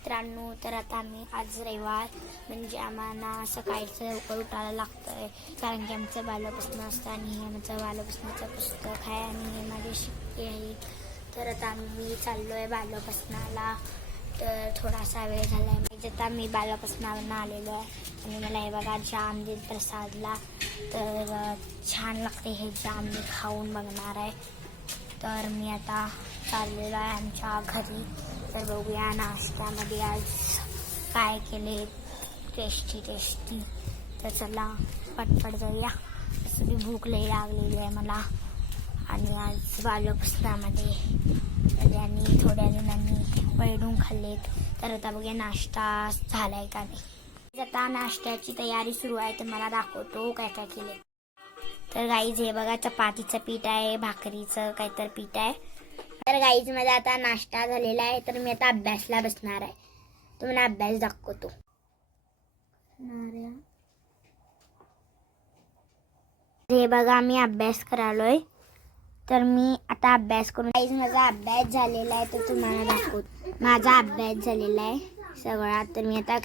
मित्रांनो, तर आता आम्ही आज रविवार म्हणजे आम्हाला सकाळचं लवकर उठायला लागतंय, कारण की आमचं बालपण असतं आणि हे आमचं बालपणाचं पुस्तक आहे आणि माझी शिकते आहे. तर आता मी चाललो आहे बालपणाला. तर थोडासा वेळ झाला आहे म्हणजे आता मी बालपणावरून आलेलो आहे आणि मला हे बघा जाम दिल प्रसादला. तर छान लागते हे जाम, मी खाऊन बघणार आहे. तर मी आता चाललेलो आहे आमच्या घरी. तर बघूया नाश्त्यामध्ये आज काय केले टेस्टी. तर चला पटपट जाऊया, तसं बी भूक लई लागलेली आहे मला. आणि आज बालपुस्तकामध्ये सगळ्यांनी थोड्या जणांनी वैडून खाल्लेत. तर आता बघूया नाश्ता झालाय का नाही. आता नाश्त्याची तयारी सुरू आहे, तर मला दाखवतो काय काय केले. तर गाईज हे बघा, चपातीचं पीठ आहे, भाकरीचं काहीतरी पीठ आहे. तर गाईज माझा आता नाश्ता झालेला आहे, तर मी आता अभ्यासला बसणार आहे. तुम्हाला अभ्यास दाखवतो. हे बघा, मी अभ्यास करालोय. तर मी आता अभ्यास करून गाईज माझा अभ्यास झालेला आहे, तर तुम्हाला दाखवतो. माझा अभ्यास झालेला आहे सगळा. तर मी आता